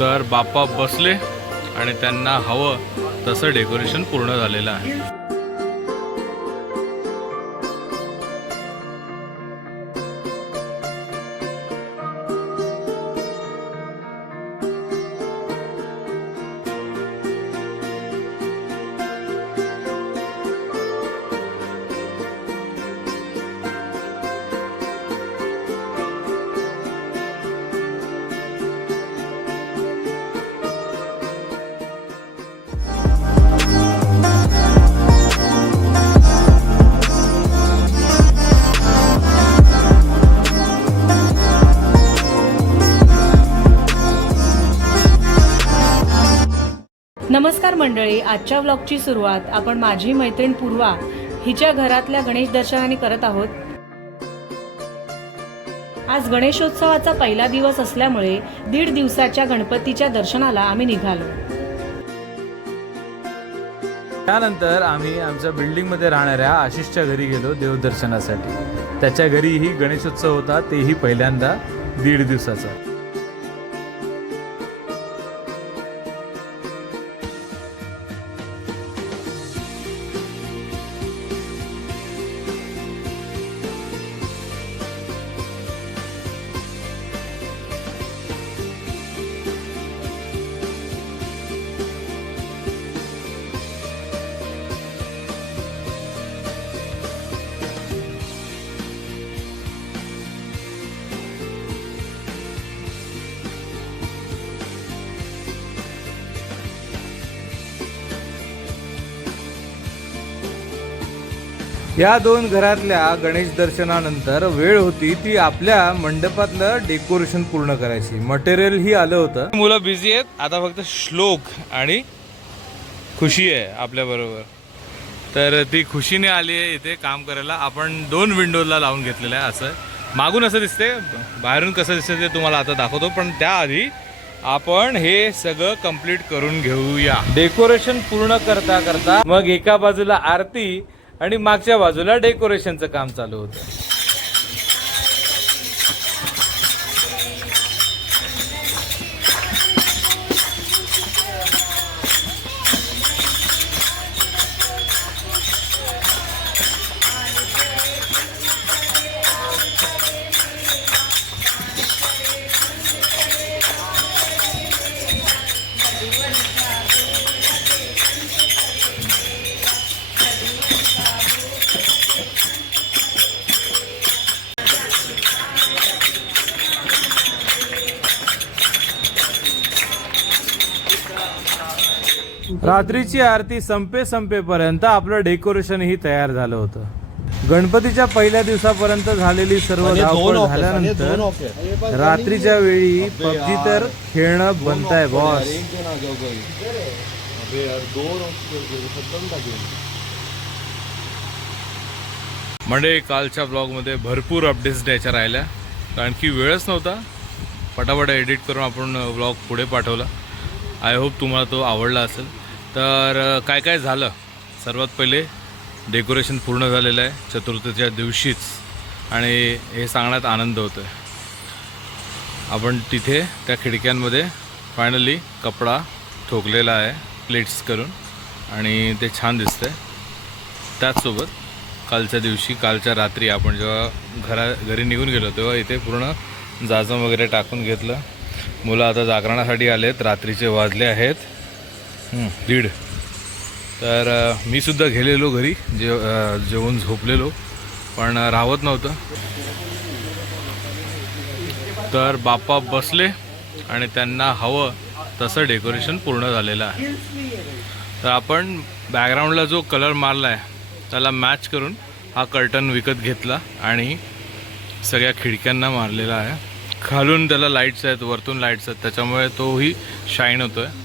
तर बाप्पा बसले आणि त्यांना हवं तसं डेकोरेशन पूर्ण झालेलं आहे. नमस्कार मंडळी आजच्या व्लॉगची सुरुवात आपण माझी मैत्रीण पूर्वा हिच्या घरातल्या गणेश दर्शनाने करत आहोत. आज गणेशोत्सवाचा पहिला दिवस असल्यामुळे दीड दिवसाच्या गणपतीच्या दर्शनाला आम्ही निघालो. त्यानंतर आम्ही आमच्या बिल्डिंगमध्ये राहणाऱ्या आशिषच्या घरी गेलो देवदर्शनासाठी. त्याच्या घरीही गणेशोत्सव होता तेही पहिल्यांदा दीड दिवसाचा. या दोन घरातल्या गणेश दर्शनानंतर वेळ होती ती आपल्या मंडपातलं डेकोरेशन पूर्ण करायची. मटेरियल ही आलं होतं. मुलं बिझी आहेत. आता फक्त श्लोक आणि खुशी आहे आपल्या बरोबर. तर ती खुशीने आली आहे इथे काम करायला. आपण दोन विंडोजला लावून घेतलेलं आहे असं. मागून असं दिसते बाहेरून कसं दिसतं ते तुम्हाला आता दाखवतो. पण त्याआधी आपण हे सगळं कंप्लीट करून घेऊया. डेकोरेशन पूर्ण करता करता मग एका बाजूला आरती आणि मागच्या बाजूला डेकोरेशनचं काम चालू होतं. रात्रीची आरती संपे संपेपर्यंत आपलं डेकोरेशन ही तयार झालं होतं. गणपतीच्या पहिल्या दिवसापर्यंत झालेली सर्व धावपळ झाल्यानंतर रात्रीच्या वेळी पबजी तर खेळणं बनताय बॉस म्हणजे कालच्या ब्लॉगमध्ये भरपूर अपडेट्स द्यायच्या राहिल्या. कारण की वेळच नव्हता. पटापट एडिट करून आपण ब्लॉग पुढे पाठवला. आय होप तुम्हाला तो आवडला असेल. तर काय काय झालं? सर्वात पहिले डेकोरेशन पूर्ण झालेलं आहे. चतुर्थीच्या दिवशीच. आणि हे सांगण्यात आनंद होतो आहे आपण तिथे त्या खिडक्यांमध्ये फायनली कपडा ठोकलेला आहे प्लेट्स करून. आणि ते छान दिसतं आहे त्याचसोबत कालच्या दिवशी कालच्या रात्री आपण जेव्हा घरा घरी निघून गेलो तेव्हा इथे पूर्ण जाजम वगैरे टाकून घेतलं. मुलं आता जागरणासाठी आलेत. रात्रीचे वाजले आहेत. दीड. तर मी सुद्धा गेलेलो घरी जेव जेवून झोपलेलो पण राहत नव्हतं. तर बाप्पा बसले आणि त्यांना हवं तसं डेकोरेशन पूर्ण झालेलं आहे. तर आपण बॅकग्राऊंडला जो कलर मारला आहे त्याला मॅच करून हा कर्टन विकत घेतला आणि सगळ्या खिडक्यांना मारलेला आहे. खालून त्याला लाईट्स आहेत वरतून लाईट्स आहेत त्याच्यामुळे तोही शाईन होतो आहे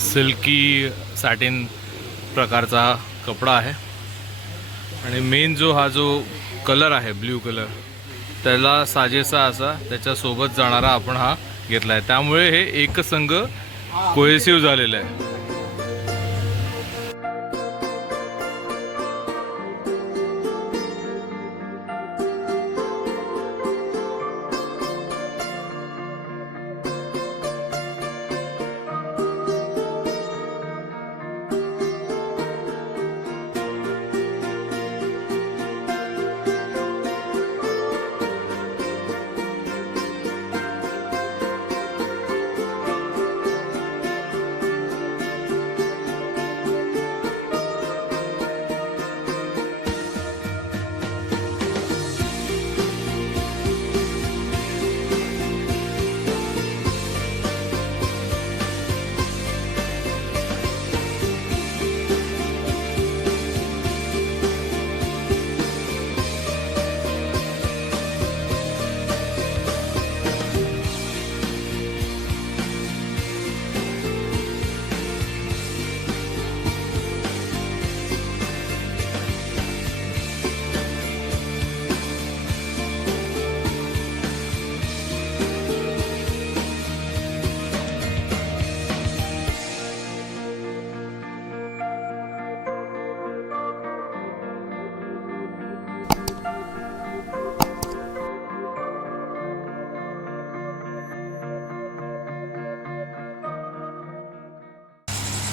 सिल्की सॅटिन प्रकारचा कपडा आहे. आणि मेन जो हा जो कलर आहे ब्ल्यू कलर त्याला साजेसा असा त्याच्यासोबत जाणारा आपण हा घेतला आहे त्यामुळे हे एकसंघ कोहेसिव्ह झालेलं आहे.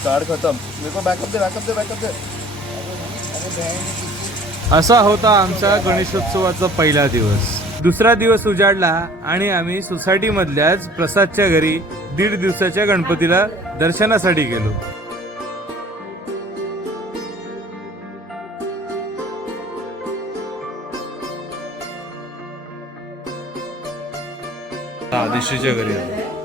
कार्ड खत्म. मेरे को बैकअप दे बैकअप दे बैकअप दे. असा होता आमचा गणेशोत्सवाचा पहिला दिवस. दुसरा दिवस उजाडला आणि आम्ही सोसायटी मधल्याच प्रसादच्या घरी दीड दिवसाच्या गणपतीला दर्शनासाठी गेलो. दिशीच्या घरी आलो.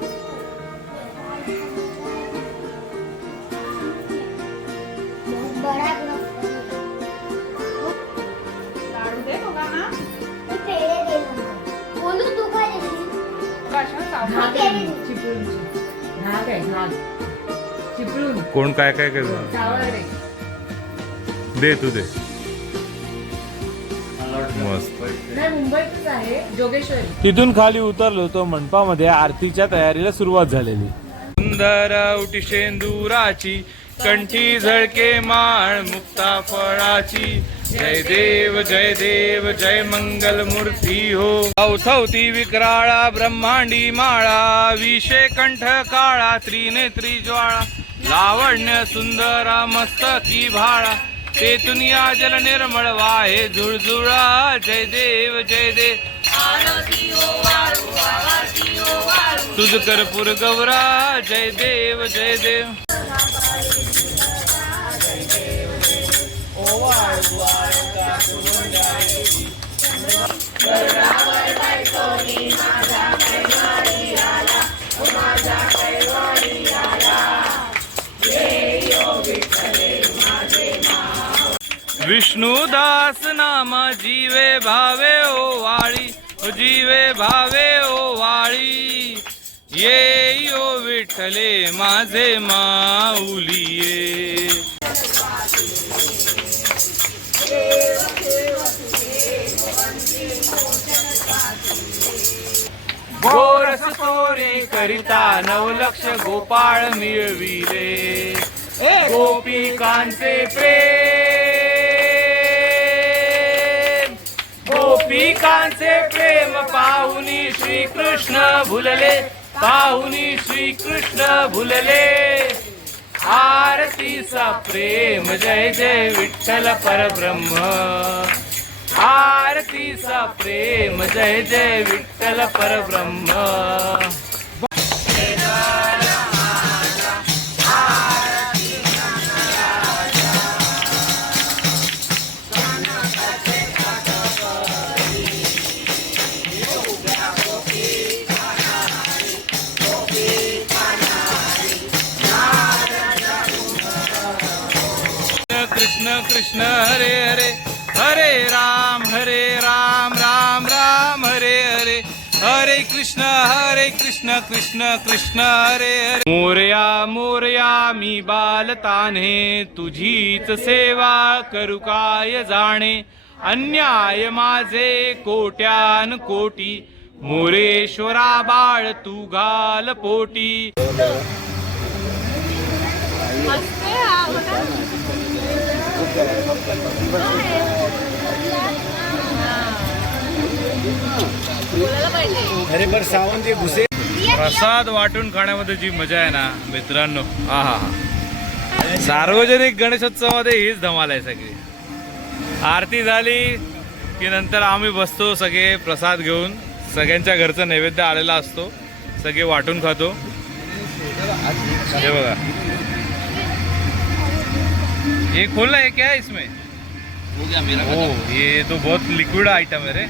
आहे कोण काय काय करतो? दे तू दे. मस्त. नाही मुंबईतच आहे जोगेश्वरी. तिथून खाली उतरलो तो मंडपामध्ये आरतीच्या तयारीला सुरुवात झालेली. सुंदर उटी शेंदुराची कंठी झळके माळ मुक्ता फळाची. जय देव जय देव जय मंगल मूर्ती हो. अवथवती विक्राळा ब्रह्मांडी माळा विषे कंठ काळा त्रिनेत्री ज्वाळा. लावण्य सुंदरा मस्तकी भाळा. तेतुनिया जल निर्मळ वाहे झुळझुळा जय देव जय देव तुझ कर्पूर गौरा जय देव जय देव. विष्णुदास नाम जीवे भावे ओ वाळी ओ जीवे भावे ओ वाळी. ये यो विठ्ठले माझे माऊली ये गोरस तोरे करिता नवलक्ष गोपाळ मिळविले. गोपिकांचे प्रेम. गोपिकांचे प्रेम पाहुनी श्रीकृष्ण भुलले पाहुनी श्रीकृष्ण भुलले. आरतीचा प्रेम जय जय विठ्ठल परब्रह्म. आरतीचा प्रेम जय जय विठ्ठल परब्रह्म. कृष्ण हरे हरे. हरे राम हरे राम राम राम हरे हरे. हरे कृष्ण हरे कृष्ण कृष्ण कृष्ण हरे हरे. मोरया मोरया मी बालतान्हे तुझीच सेवा करू काय जाणे? अन्याय माझे कोट्यान कोटी. मोरेश्वरा बाळ तू घाल पोटी. अरे बर सावन घुसे. प्रसाद वाटून खाण्यामध्ये जी मजा आहे ना मित्रांनो हा हा हा. सार्वजनिक गणेशोत्सवामध्ये हीच धमाल आहे सगळी. आरती झाली की नंतर आम्ही बसतो सगळे प्रसाद घेऊन. सगळ्यांच्या घरचा नैवेद्य आलेला असतो. सगळे वाटून खातो. हे बघा. ये खोलना है क्या है इसमें? हो गया मेरा ओ ये तो बहुत लिक्विड आइटम है रे।